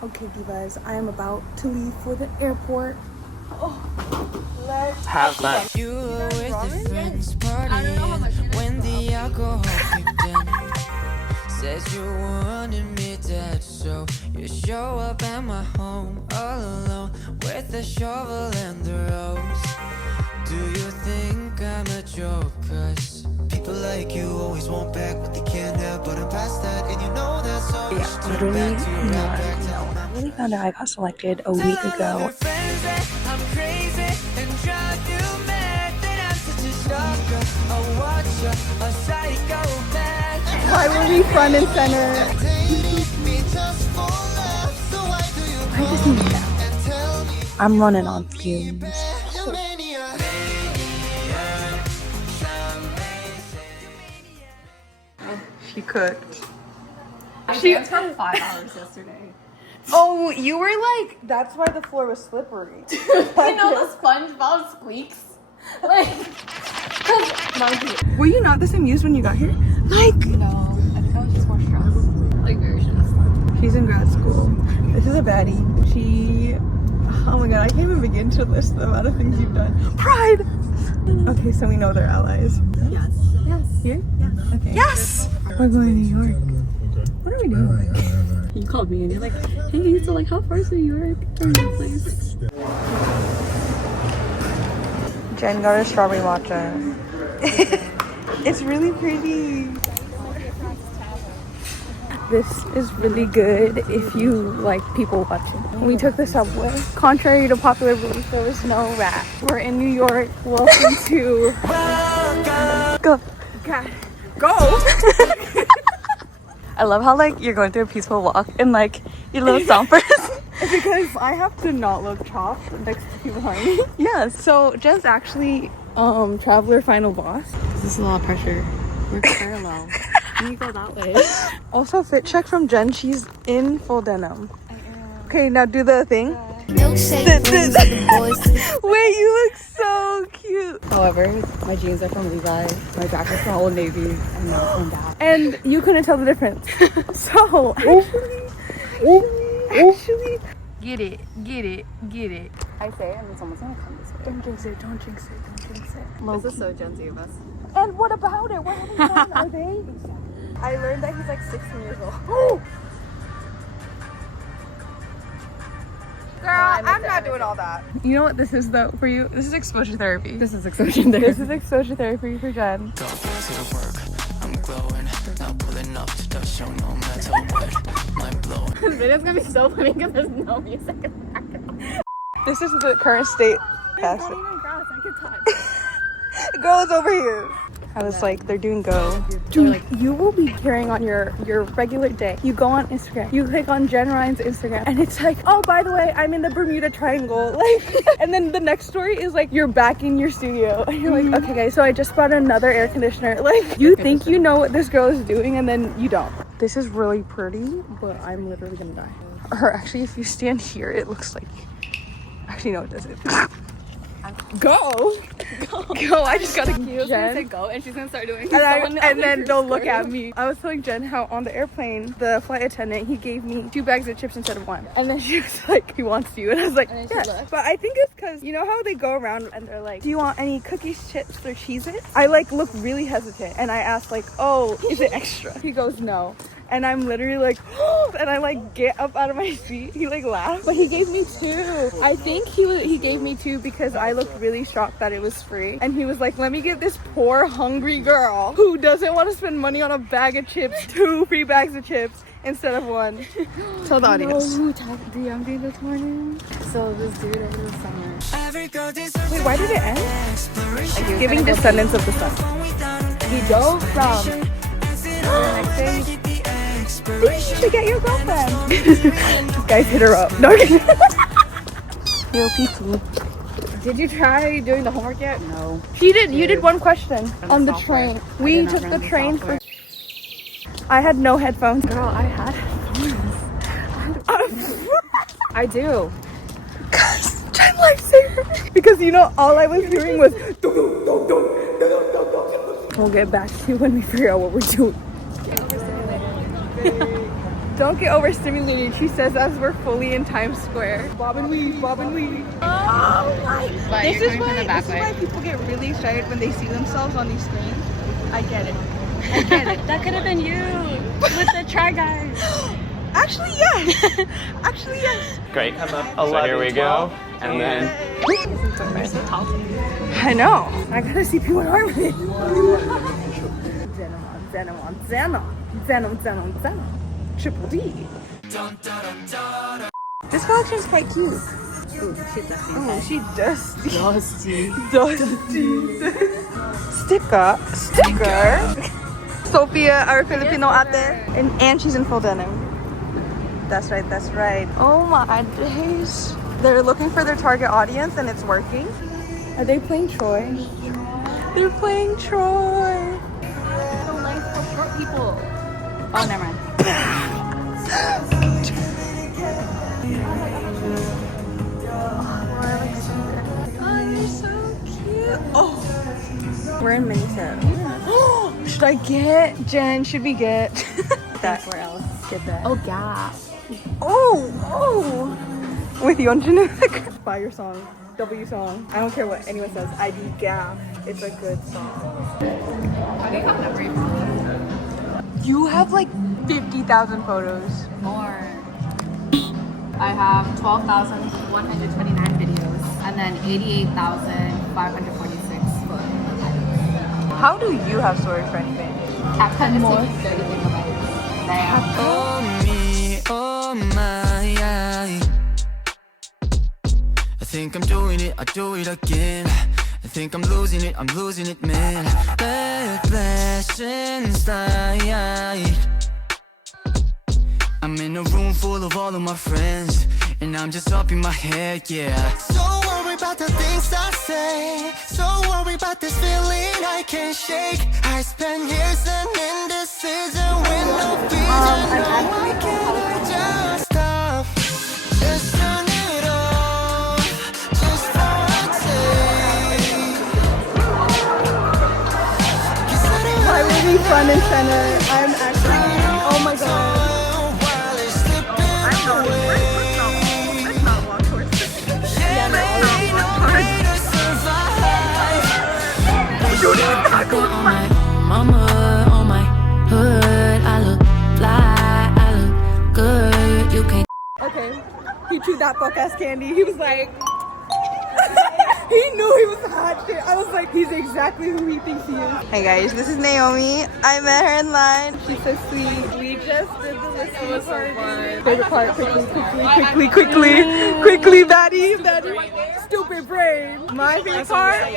Okay, divas, I am about to leave for the airport. Let's have fun. You were with the friends partying when the alcohol kicked in. Said you wanted me dead, so you show up at my home all alone with the shovel and the rose. Do you think I'm a joke? 'Cause people like you always want back what they can't have, but I'm past that, and you know that. So yeah, literally not. I really found out I got selected a week ago. I'm crazy and drive you mad, that I'm such a stalker, a watcher, a psychopath. I will be front and center. I just need that. I'm running on fumes. She cooked. She danced for 5 hours yesterday. Oh, you were like, that's why the floor was slippery. You know the SpongeBob squeaks? Like, Were you not this amused when you got here? Like, no, I think I was just more stressed. Like, very stressed. she's in grad school. This is a baddie. She, oh my god, I can't even begin to list the amount of things you've done. Pride! Okay, so we know they're allies. Yes. Yes. Here? Yeah. Okay. Yes! We're going to New York. What are we doing? You called me and you're like, hey, so like, how far is New York from your place? Jen got a strawberry matcha. It's really pretty. This is really good if you like people watching. We took the subway. Contrary to popular belief, there was no rat. We're in New York. Welcome to... Go. God. Go! I love how like you're going through a peaceful walk and like your little stompers. Because I have to not look chopped next to p1harmony. Yeah, so Jen's actually Traveler Final Boss. This is a lot of pressure. We're parallel. You go that way. Also, fit check from Jen. She's in full denim. Okay, now do the thing. Wait, you look so cute. However, my jeans are from Levi, my jacket's from Old Navy, and not from that. And you couldn't tell the difference. So, actually, get it. I say it, and then someone's gonna come this way. Don't jinx it, don't jinx it, don't jinx it. This is so Gen Z of us. And what about it? We're having fun, are they? I learned that he's like 16 years old. Girl, I'm not doing all that. You know what this is though for you? This is exposure therapy. This is exposure therapy. This is exposure therapy for Jen. Go to the work, I'm glowing, not pulling up to show no mental word, mind blowing. This video's gonna be so funny because there's no music in the background. This is the current state. There's not even grass I could touch. Girls over here. I was like, they're doing go. Dude, you will be carrying on your regular day. You go on Instagram, you click on Jen Ryan's Instagram, and it's like, oh, by the way, I'm in the Bermuda Triangle. Like, and then the next story is like, you're back in your studio. And you're like, okay, guys, so I just bought another air conditioner. Like, you think you know what this girl is doing, and then you don't. This is really pretty, but I'm literally gonna die. Or actually, if you stand here, it looks like, actually, no, it doesn't. Go. I just gotta Keeho's gonna say go, and she's gonna start doing. And then don't look at me. I was telling Jen how on the airplane, the flight attendant, he gave me 2 bags of chips instead of 1. And then she was like, he wants you. And I was like, yeah. But I think it's because, you know how they go around and they're like, do you want any cookies, chips, or Cheez-Its? I like look really hesitant. And I asked like, oh, is it extra? He goes, no. And I'm literally like, oh, and I like get up out of my seat. He like laughed, but he gave me 2. I think he gave me 2 because I looked really shocked that it was free. And he was like, let me give this poor hungry girl who doesn't want to spend money on a bag of chips 2 free bags of chips instead of 1. Tell the audience. Who talked to Young this morning? So this dude in the summer. Wait, why did it end? Giving descendants of the sun. He dove from. You should get your girlfriend. Guys, hit her up. No. Yo, PT. Did you try doing the homework yet? No. She did. You did 1 question on the train. We took the train for. I had no headphones. Girl, I had headphones. I do. Jen lifesaver. Because you know, all I was hearing was. We'll get back to you when we figure out what we're doing. Don't get overstimulated, she says, as we're fully in Times Square. Bob and weave, bob and weave. Oh my! But This you're is coming from the back way. why people get really excited when they see themselves on these screens. I get it. I get it. That could have been you with the Try Guys. Actually, yes. Actually, yes. Great. So here we go. And then I know. I gotta see p1harmony. Venom. Triple D. This collection's quite cute. Ooh, she's dusty. Oh, she dusty. Dusty. Sticker. Sophia, our Filipino ate. And she's in full denim. That's right. Oh my days. They're looking for their target audience and it's working. Are they playing Troy? They're playing Troy. So nice for short people. Oh, never mind. Oh, you're so cute. Oh, we're in Maniac. Should I get? Jen, should we get that? Where else? Get that. Oh, Gap. Oh. With Yeonjun. Buy your song. W song. I don't care what anyone says. I do Gap. It's a good song. I think I'm never even. You have like 50,000 photos. More. I have 12,129 videos and then 88,546 photos. How do you have storage for anything? CapCut is taking 30 gigabytes. Damn. Oh me, oh my, I think I'm doing it, I do it again. I think I'm losing it, man. Blessings, I'm in a room full of all of my friends, and I'm just up in my head, yeah. So worry about the things I say, so worry about this feeling I can't shake. I spent years an indecision with no vision. No, why can't I just stop? Just turn it off, just for a taste. 'Cause I don't I will be front and center. I'm actually, oh my god. Mama, on my hood, I look fly, I look good, you can't. Okay, he chewed that fuck ass candy. He was like, he knew he was the hot shit. I was like, he's exactly who he thinks he is. Hey guys, this is Naomi. I met her in line. She's so sweet. We just did the listening party. Favorite part, quickly, Batty. Stupid brain. My favorite part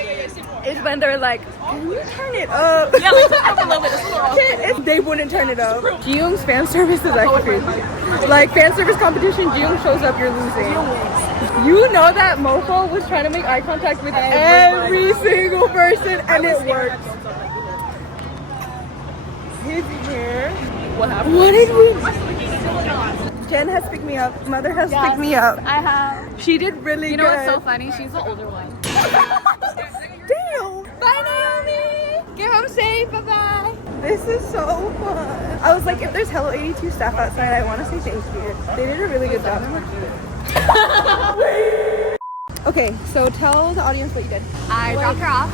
is when they're like, can you turn it up? Yeah, we took up a little bit of slow. They wouldn't turn it up. Jiung's fan service is actually crazy. Like fan service competition, Jiung shows up, you're losing. You know that mofo was trying to make eye contact with every single person and it worked. His hair. What happened? What did we? Jen has picked me up. Mother has picked me up. I have. She did really good. You know what's so funny? She's the older one. Damn. Bye, Naomi. Get home safe. Bye-bye. This is so fun. I was like, if there's hello82 staff outside, I want to say thank you. They did a really good job. Okay, so tell the audience what you did. I dropped her off.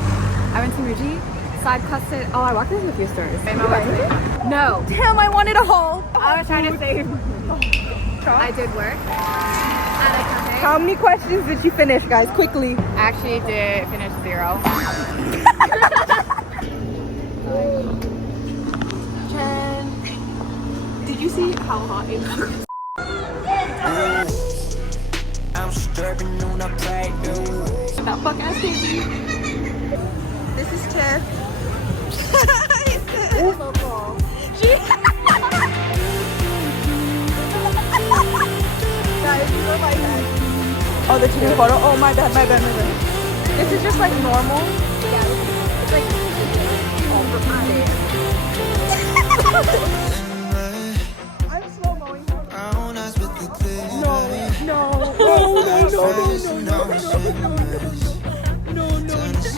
I went to Muji. Side quested. Oh, I walked into a few stores. No. Damn, I wanted a haul. I was trying to save. I did work at a cafe. How many questions did you finish, guys? Quickly. I actually did finish 0. Jen, did you see how hot it was? I'm stripping on a plate, That fuck ass candy. This is Tiff. Guys, you look like that. Oh, the chicken photo? Oh, my bad. This is just like normal. It's like I'm slow-mowing. No.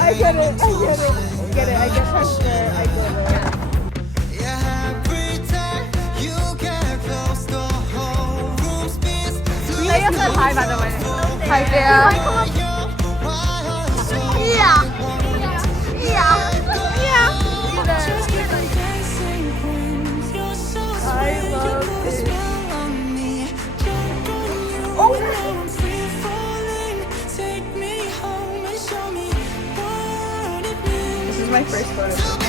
I get it. I get transfer. I get it. yeah, every time you get close to Hi, by the way. Hi, Theo. Yeah. Yeah. I love it. This is my first photo shoot.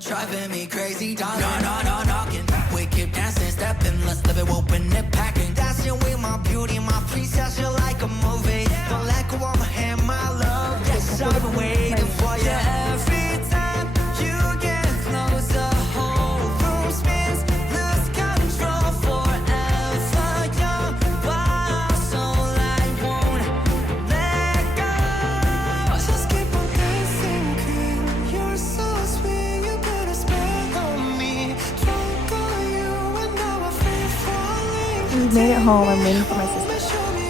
Driving me crazy, no, knocking. We keep dancing, stepping, let's live it, open it, packing. Dancing with my beauty, my princess, you're like a movie. Don't let go of my hand, my love. Yes, I've been waiting for you. Every time you get closer, whole room spins, lose control forever. Young, wild soul, I won't let go. Just keep on dancing, queen. You're so sweet, you got a spell on me. Drunk on you, and now I'm free falling. We made it home. I'm waiting for my sister. Show me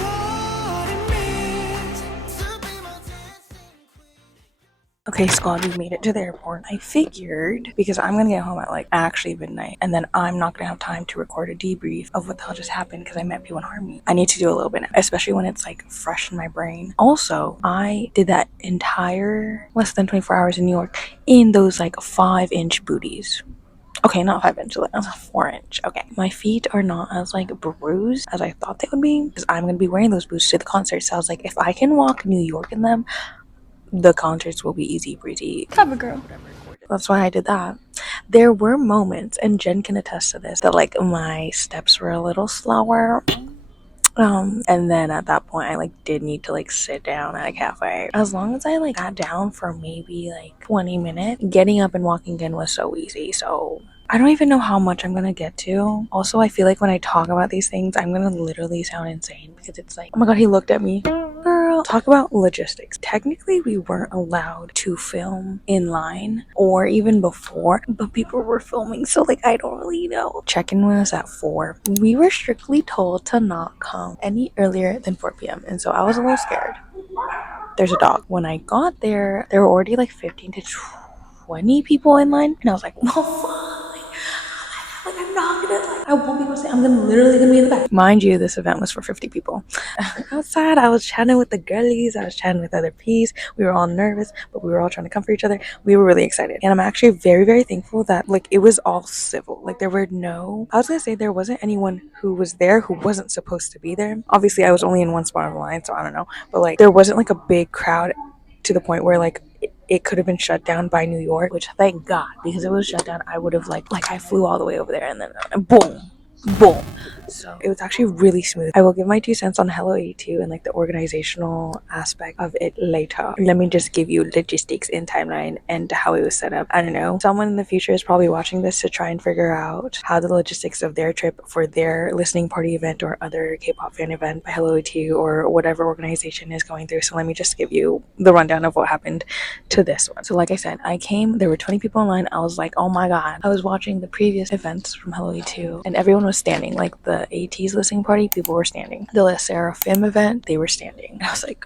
what it means to be my dancing queen. Okay, squad, we made it to the airport. I figured because I'm gonna get home at like actually midnight, and then I'm not gonna have time to record a debrief of what the hell just happened because I met p1harmony. I need to do a little bit, especially when it's like fresh in my brain. Also, I did that entire less than 24 hours in New York in those like 5-inch booties. Okay, not 5 inch, like 4 inch. Okay, my feet are not as like bruised as I thought they would be because I'm gonna be wearing those boots to the concert. So I was like, if I can walk New York in them, the concerts will be easy breezy. Cover girl. That's why I did that. There were moments, and Jen can attest to this, that like my steps were a little slower. And then at that point I like did need to like sit down at a cafe. As long as I like sat down for maybe like 20 minutes, getting up and walking in was so easy. So I don't even know how much I'm gonna get to. Also, I feel like when I talk about these things, I'm gonna literally sound insane because it's like, oh my god, he looked at me. Girl, talk about logistics. Technically, we weren't allowed to film in line or even before, but people were filming, so like I don't really know. Check-in was at 4. We were strictly told to not come any earlier than 4 p.m. and so I was a little scared. There's a dog. When I got there, there were already like 15 to 20 people in line, and I was like, well, fuck. Like I'm not gonna like I won't be able to say I'm literally gonna be in the back. Mind you, this event was for 50 people. Outside, I was chatting with the girlies, I was chatting with other P's. We were all nervous, but we were all trying to comfort each other. We were really excited. And I'm actually very, very thankful that like it was all civil. Like there were no, I was gonna say there wasn't anyone who was there who wasn't supposed to be there. Obviously I was only in one spot of the line, so I don't know. But like there wasn't like a big crowd to the point where like it could have been shut down by New York, which thank God, because if it was shut down, I would have like I flew all the way over there and then boom. So it was actually really smooth. I will give my 2 cents on hello82 and like the organizational aspect of it later. Let me just give you logistics and timeline and how it was set up. I don't know. Someone in the future is probably watching this to try and figure out how the logistics of their trip for their listening party event or other K-pop fan event by hello82 or whatever organization is going through. So let me just give you the rundown of what happened to this one. So like I said, I came, there were 20 people in line. I was like, oh my god. I was watching the previous events from hello82 and everyone was standing. Like the AT's listening party, people were standing. The La Seraphim event, they were standing. And I was like,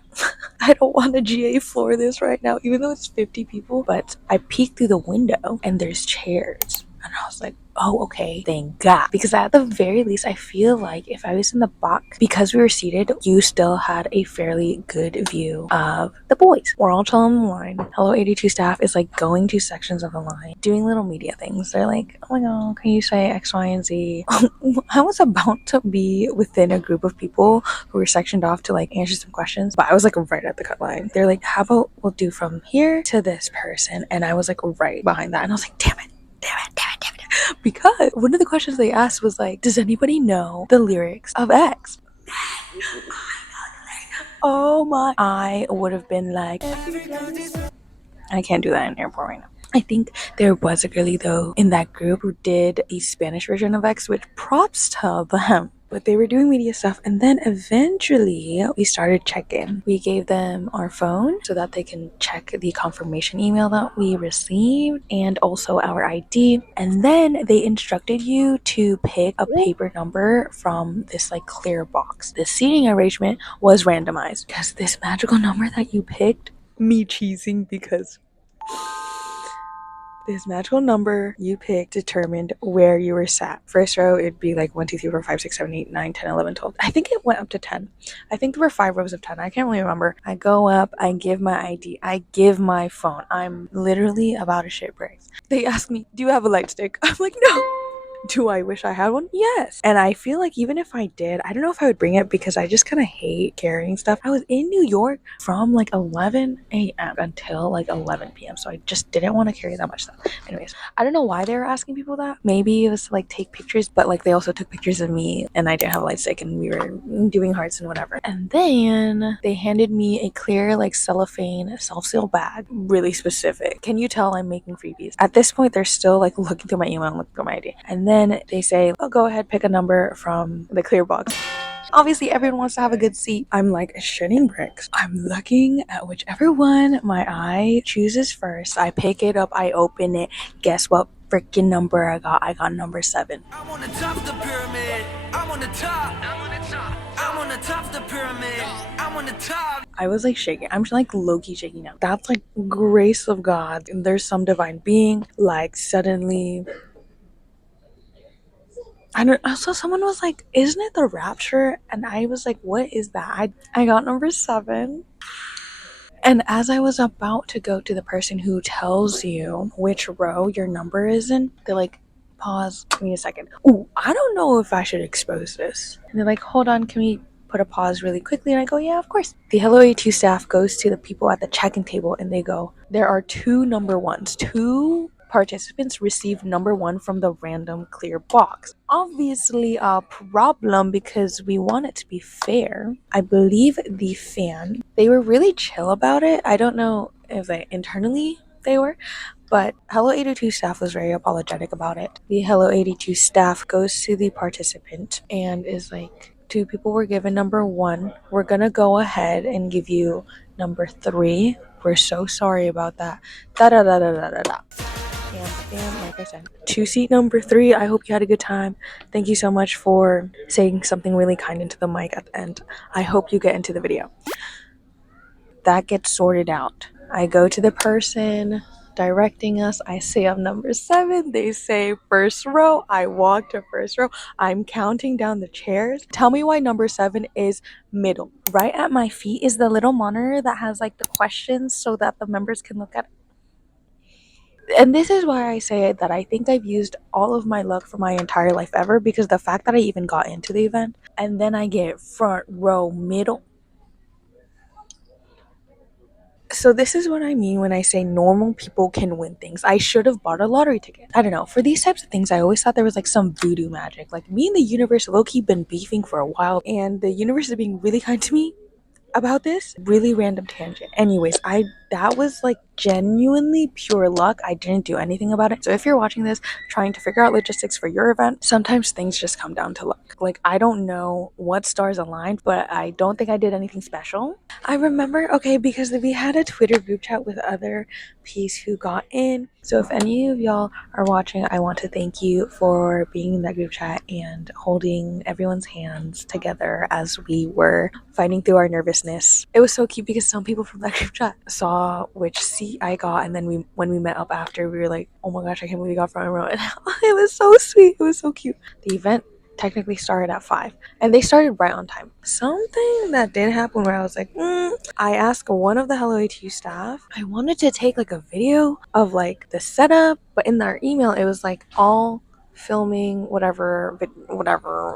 I don't want to GA floor this right now, even though it's 50 people. But I peeked through the window and there's chairs. And I was like, oh, okay, thank God. Because at the very least, I feel like if I was in the box, because we were seated, you still had a fairly good view of the boys. We're all chilling in the line. hello82 staff is like going to sections of the line, doing little media things. They're like, oh my god, can you say X, Y, and Z? I was about to be within a group of people who were sectioned off to like answer some questions, but I was like right at the cut line. They're like, how about we'll do from here to this person? And I was like right behind that. And I was like, damn it. Because one of the questions they asked was like, does anybody know the lyrics of X? Oh my, I would have been like, I can't do that in an airport right now. I think there was a girlie though in that group who did the Spanish version of X, which props to them. But they were doing media stuff, and then eventually we started check-in. We gave them our phone so that they can check the confirmation email that we received and also our ID. And then they instructed you to pick a paper number from this like clear box. The seating arrangement was randomized because this magical number that you picked, me cheesing because this magical number you picked determined where you were sat. First row, it'd be like 1, 2, 3, 4, 5, 6, 7, 8, 9, 10, 11, 12. I think it went up to 10. I think there were 5 rows of 10. I can't really remember. I go up, I give my ID, I give my phone. I'm literally about to shit bricks. They ask me, do you have a light stick? I'm like, no. Do I wish I had one? Yes. And I feel like even if I did, I don't know if I would bring it because I just kind of hate carrying stuff. I was in New York from like 11 a.m. until like 11 p.m. So I just didn't want to carry that much stuff. Anyways, I don't know why they were asking people that. Maybe it was to like take pictures, but like they also took pictures of me and I didn't have a light stick and we were doing hearts and whatever. And then they handed me a clear like cellophane self-seal bag, really specific. Can you tell I'm making freebies? At this point, they're still like looking through my email and looking through my ID. And then they say, oh, go ahead, pick a number from the clear box. Obviously, everyone wants to have a good seat. I'm like shitting bricks. I'm looking at whichever one my eye chooses first. I pick it up, I open it. Guess what freaking number I got? I got number 7. I'm on the top of the pyramid. I'm on the top. I'm on the top. I'm on the top of the pyramid. I'm on the top. I was like shaking. I'm like low-key shaking now. That's like grace of God. There's some divine being. Like suddenly, I don't. Also, someone was like, "Isn't it the rapture?" And I was like, "What is that?" I got number 7. And as I was about to go to the person who tells you which row your number is in, they're like, pause, give me a second. Ooh, I don't know if I should expose this. And they're like, hold on, can we put a pause really quickly? And I go, yeah, of course. The hello82 staff goes to the people at the check-in table and they go, there are 2 number 1s. 2 participants received number 1 from the random clear box. Obviously a problem because we want it to be fair. I believe the fan, they were really chill about it. I don't know if internally they were, but hello82 staff was very apologetic about it. The hello82 staff goes to the participant and is like, 2 people were given number 1. We're gonna go ahead and give you number 3. We're so sorry about that. Da da da da da da da. And like I said, to seat number 3, I hope you had a good time. Thank you so much for saying something really kind into the mic at the end. I hope you get into the video. That gets sorted out. I go to the person directing us. I say I'm number 7. They say first row. I walk to first row. I'm counting down the chairs. Tell me why number 7 is middle. Right at my feet is the little monitor that has like the questions so that the members can look at it. And this is why I say that I think I've used all of my luck for my entire life ever, because the fact that I even got into the event and then I get front row middle. So this is what I mean when I say normal people can win things. I should have bought a lottery ticket. I don't know. For these types of things, I always thought there was like some voodoo magic. Like me and the universe low-key been beefing for a while, and the universe is being really kind to me about this. Really random tangent. Anyways, that was like genuinely pure luck. I didn't do anything about it. So if you're watching this trying to figure out logistics for your event, sometimes things just come down to luck. Like I don't know what stars aligned, but I don't think I did anything special. I remember, okay, because we had a Twitter group chat with other P's who got in. So if any of y'all are watching, I want to thank you for being in that group chat and holding everyone's hands together as we were fighting through our nervousness. It was so cute because some people from that group chat saw which seat I got, and then when we met up after, we were like, oh my gosh, I can't believe you got front row. And it was so sweet. It was so cute. The event technically started at 5 and they started right on time. Something that did happen where I was like, I asked one of the hello82 staff, I wanted to take like a video of like the setup, but in our email it was like all filming, whatever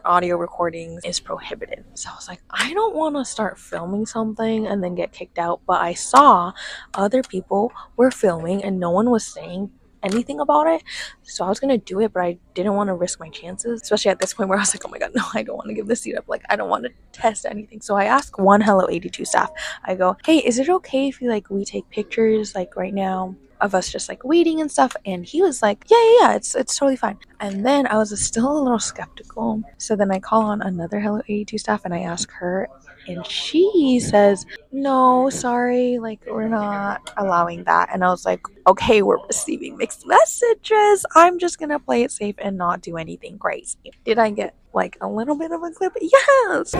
audio recordings is prohibited. So I was like, I don't want to start filming something and then get kicked out. But I saw other people were filming and no one was saying anything about it, so I was gonna do it, but I didn't want to risk my chances, especially at this point where I was like, oh my god, no, I don't want to give this seat up. Like I don't want to test anything. So I asked one hello82 staff, I go, hey, is it okay if we take pictures like right now of us just like waiting and stuff, and he was like, yeah, it's totally fine. And then I was still a little skeptical, so then I call on another hello82 staff and I ask her, and she says, no, sorry, like we're not allowing that. And I was like, okay, we're receiving mixed messages, I'm just gonna play it safe and not do anything crazy. Did I get like a little bit of a clip? Yes.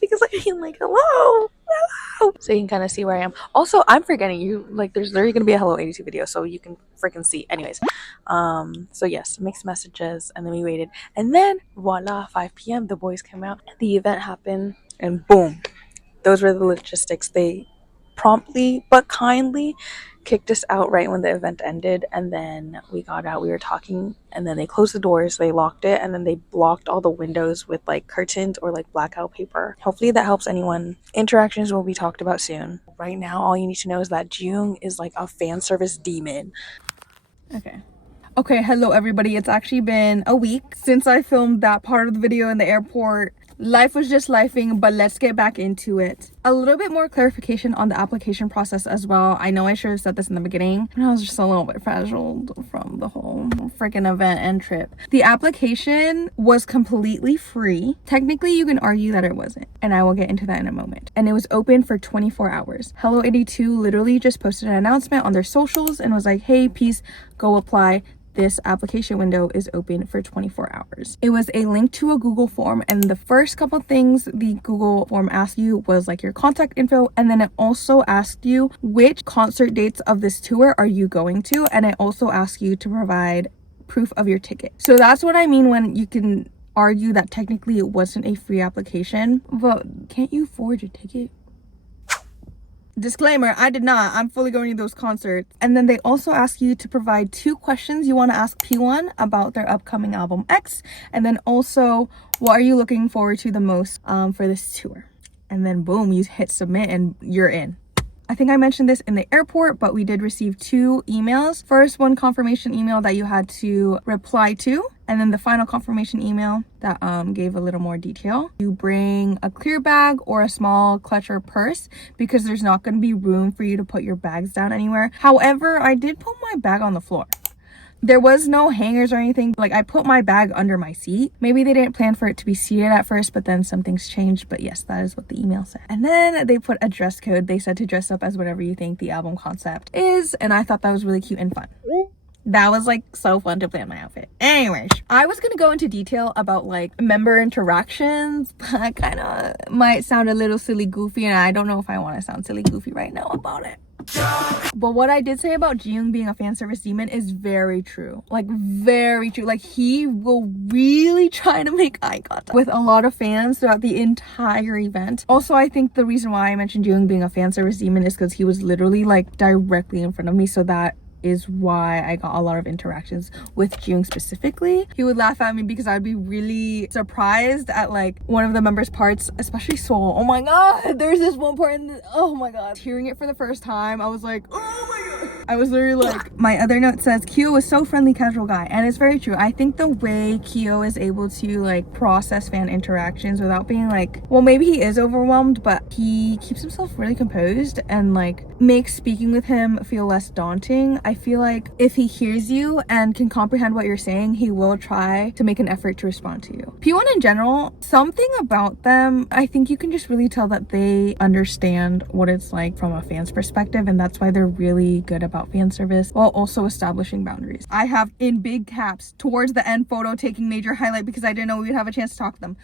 Because I mean, like, hello. So you can kind of see where I am. Also, I'm forgetting you, like, there's literally gonna be a hello82 video, so you can freaking see. Anyways, so yes, mixed messages, and then we waited, and then voila, 5 p.m. the boys came out, the event happened, and boom, those were the logistics. They promptly but kindly kicked us out right when the event ended, and then we got out, we were talking, and then they closed the doors, they locked it, and then they blocked all the windows with like curtains or like blackout paper. Hopefully that helps anyone. Interactions will be talked about soon. Right now all you need to know is that Jiung is like a fan service demon. Okay, hello everybody. It's actually been a week since I filmed that part of the video in the airport. Life was just lifing, but let's get back into it. A little bit more clarification on the application process as well. I know I should have said this in the beginning, but I was just a little bit frazzled from the whole freaking event and trip. The application was completely free. Technically, you can argue that it wasn't, and I will get into that in a moment. And it was open for 24 hours. Hello82 literally just posted an announcement on their socials and was like, hey, peace, go apply. This application window is open for 24 hours. It was a link to a Google form, and the first couple things the Google form asked you was like your contact info, and then it also asked you which concert dates of this tour are you going to, and it also asked you to provide proof of your ticket. So that's what I mean when you can argue that technically it wasn't a free application, but can't you forge a ticket? Disclaimer, I did not. I'm fully going to those concerts. And then they also ask you to provide 2 questions you want to ask P1 about their upcoming album X. And then also, what are you looking forward to the most for this tour? And then boom, you hit submit and you're in. I think I mentioned this in the airport, but we did receive 2 emails. First, one confirmation email that you had to reply to, and then the final confirmation email that gave a little more detail. You bring a clear bag or a small clutch or purse because there's not going to be room for you to put your bags down anywhere. However, I did put my bag on the floor. There was no hangers or anything. Like, I put my bag under my seat. Maybe they didn't plan for it to be seated at first, but then some things changed. But yes, that is what the email said. And then they put a dress code. They said to dress up as whatever you think the album concept is. And I thought that was really cute and fun. That was like so fun to plan my outfit. Anyways, I was gonna go into detail about like member interactions. I kind of might sound a little silly goofy, and I don't know if I want to sound silly goofy right now about it. But what I did say about Jiung being a fan service demon is very true. Like, very true. Like, he will really try to make eye contact with a lot of fans throughout the entire event. Also, I think the reason why I mentioned Jiung being a fan service demon is because he was literally like directly in front of me, so that is why I got a lot of interactions with Jiung specifically. He would laugh at me because I'd be really surprised at like one of the members' parts, especially Soul. Oh my god, there's this one part in the, oh my god. Hearing it for the first time, I was like, oh my god. I was literally like, my other note says keeho is so friendly, casual guy, and it's very true. I think the way keeho is able to like process fan interactions without being like, well, maybe he is overwhelmed, but he keeps himself really composed and like makes speaking with him feel less daunting. I feel like if he hears you and can comprehend what you're saying, he will try to make an effort to respond to you. P1 in general, something about them, I think you can just really tell that they understand what it's like from a fan's perspective, and that's why they're really good about fan service while also establishing boundaries. I have in big caps towards the end photo taking major highlight because I didn't know we'd have a chance to talk to them.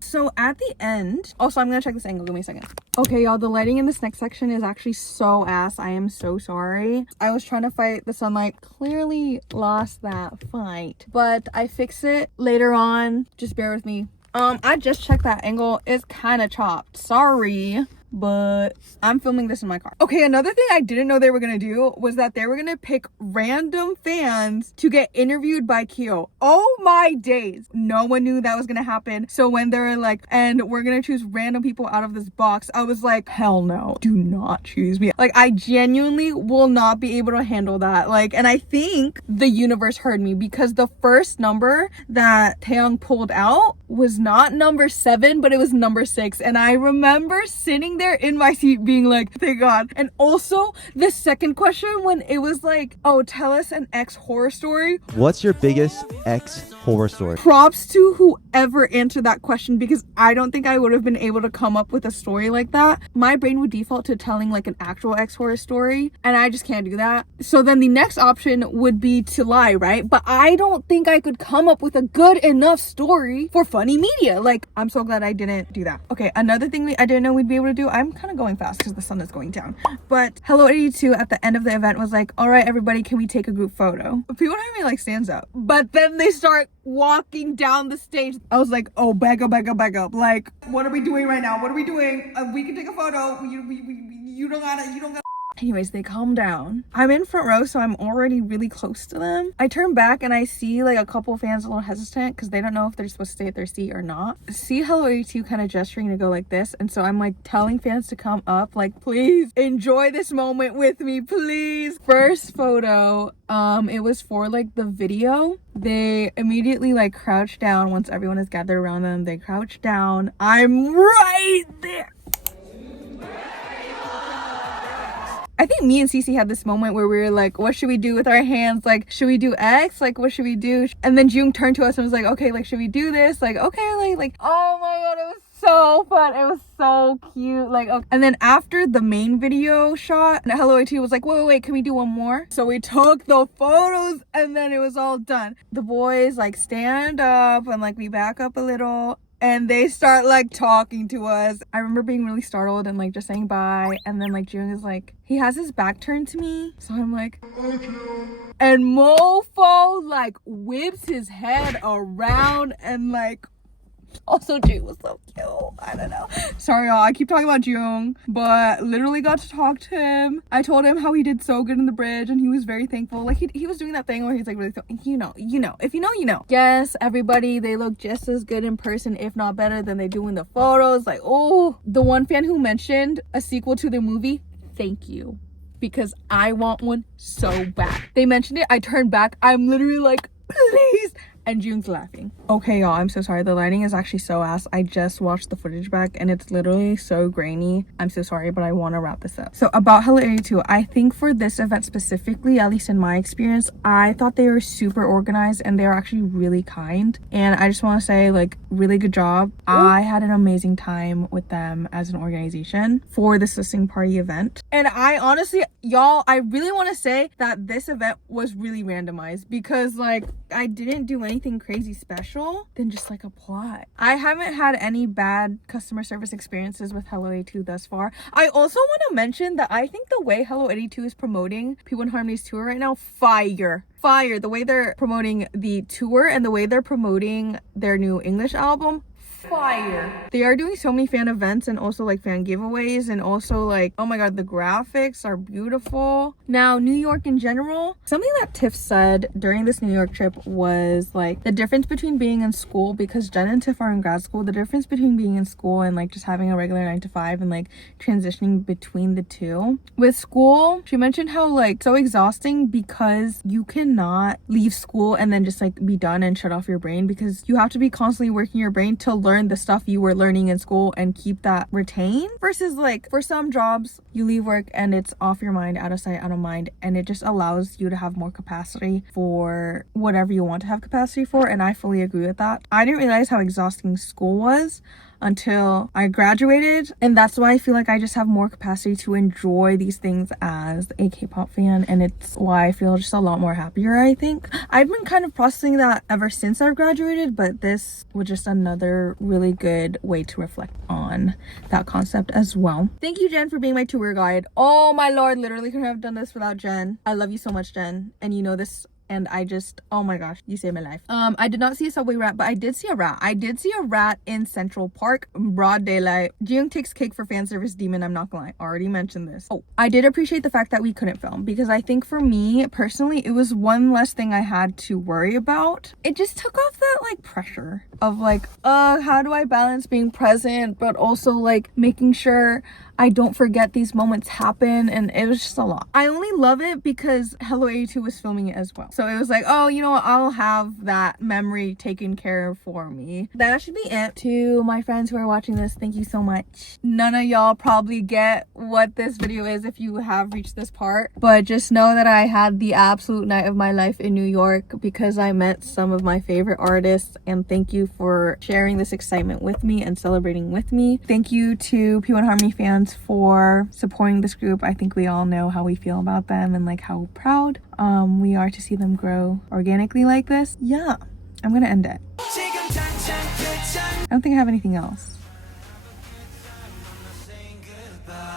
So at the end, also I'm gonna check this angle, give me a second. Okay y'all, the lighting in this next section is actually so ass. I am so sorry. I was trying to fight the sunlight, clearly lost that fight, but I fix it later on, just bear with me. I just checked that angle, it's kind of chopped, sorry, but I'm filming this in my car. Okay, another thing I didn't know they were gonna do was that they were gonna pick random fans to get interviewed by keeho. Oh my days, no one knew that was gonna happen. So when they were like, and we're gonna choose random people out of this box, I was like, hell no, do not choose me. Like, I genuinely will not be able to handle that. Like, and I think the universe heard me because the first number that Taeyong pulled out was not number 7, but it was number 6. And I remember sitting there in my seat being like, thank God. And also the second question when it was like, oh, tell us an ex horror story. What's your biggest ex horror story? Props to whoever answered that question, because I don't think I would have been able to come up with a story like that. My brain would default to telling like an actual ex horror story, and I just can't do that. So then the next option would be to lie, right? But I don't think I could come up with a good enough story for funny media. Like, I'm so glad I didn't do that. Okay, another thing I didn't know we'd be able to do, I'm kind of going fast because the sun is going down, but hello82 at the end of the event was like, all right everybody, can we take a group photo? P1harmony like stands up, but then they start walking down the stage. I was like, oh, back up. Like, what are we doing right now? What are we doing? We can take a photo. You don't gotta. Anyways, they calm down. I'm in front row, so I'm already really close to them. I turn back and I see like a couple fans a little hesitant because they don't know if they're supposed to stay at their seat or not. See hello82 kind of gesturing to go like this, and so I'm like telling fans to come up, like, please enjoy this moment with me, please. First photo, it was for like the video. They immediately like crouch down once everyone is gathered around them. They crouch down. I'm right there. I think me and Cece had this moment where we were like, what should we do with our hands? Like, should we do X? Like, what should we do? And then Jiung turned to us and was like, okay, like, should we do this? Like, okay, like, oh my God, it was so fun. It was so cute. Like, okay. And then after the main video shot, hello82 was like, wait, can we do one more? So we took the photos and then it was all done. The boys like stand up and like we back up a little, and they start like talking to us. I remember being really startled and like just saying bye. And then like Jiung is like, he has his back turned to me. So I'm like, thank you. And Mofo like whips his head around and like, also Jiung was so cute. I don't know. Sorry y'all, I keep talking about Jiung, but literally got to talk to him. I told him how he did so good in the bridge and he was very thankful. Like he was doing that thing where he's like really, you know, if you know, you know. Yes, everybody, they look just as good in person, if not better than they do in the photos. Like, oh, the one fan who mentioned a sequel to the movie, thank you, because I want one so bad. They mentioned it, I turned back, I'm literally like, please. And Jiung's laughing. Okay, y'all, I'm so sorry. The lighting is actually so ass. I just watched the footage back and it's literally so grainy. I'm so sorry, but I want to wrap this up. So about hello82, I think for this event specifically, at least in my experience, I thought they were super organized and they were actually really kind. And I just want to say, like, really good job. I had an amazing time with them as an organization for this listening party event. And I honestly, y'all, I really want to say that this event was really randomized because, like, I didn't do anything crazy special than just like a plot. I haven't had any bad customer service experiences with hello82 thus far. I also want to mention that I think the way hello82 is promoting p1harmony's tour right now, fire. The way they're promoting the tour and the way they're promoting their new English album, fire. They are doing so many fan events and also like fan giveaways, and also like, oh my God, the graphics are beautiful. Now, New York in general, something that Tiff said during this New York trip was like the difference between being in school, because Jen and Tiff are in grad school, the difference between being in school and like just having a regular 9 to 5 and like transitioning between the two. With school, she mentioned how like so exhausting because you cannot leave school and then just like be done and shut off your brain, because you have to be constantly working your brain to learn the stuff you were learning in school and keep that retained, versus like for some jobs you leave work and it's off your mind, out of sight, out of mind, and it just allows you to have more capacity for whatever you want to have capacity for. And I fully agree with that. I didn't realize how exhausting school was until I graduated, and that's why I feel like I just have more capacity to enjoy these things as a K-pop fan, and it's why I feel just a lot more happier. I think I've been kind of processing that ever since I've graduated, but this was just another really good way to reflect on that concept as well. Thank you, Jen, for being my tour guide. Oh my lord, literally couldn't have done this without Jen. I love you so much, Jen, and you know this. And I just, oh my gosh, you saved my life. I did not see a subway rat, but I did see a rat. I did see a rat in Central Park, broad daylight. Jiung takes cake for fan service demon, I'm not gonna lie. Already mentioned this. Oh, I did appreciate the fact that we couldn't film, because I think for me personally, it was one less thing I had to worry about. It just took off that like pressure of like, how do I balance being present, but also like making sure I don't forget these moments happen, and it was just a lot. I only love it because hello82 was filming it as well. So it was like, oh, you know what, I'll have that memory taken care of for me. That should be it. To my friends who are watching this, thank you so much. None of y'all probably get what this video is if you have reached this part, but just know that I had the absolute night of my life in New York because I met some of my favorite artists, and thank you for sharing this excitement with me and celebrating with me. Thank you to p1harmony fans for supporting this group. I think we all know how we feel about them and like how proud we are to see them grow organically like this. Yeah, I'm gonna end it. I don't think I have anything else.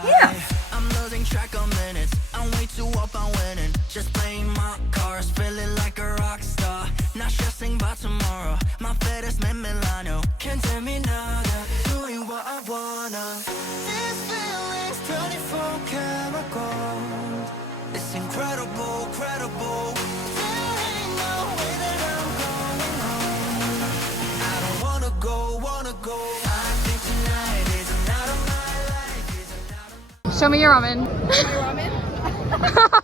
Yeah. I'm losing track of minutes. I'm way too up, I'm winning. Just playing my cards, feeling like a rock star. Not stressing about tomorrow. My fetters me Milano. Can't tell me nada. Doing what I wanna. This feeling's 24 karat gold. It's incredible, credible. There ain't no way that I'm going home. I don't wanna go. I think tonight is a night of my life. Show me your ramen. Ramen?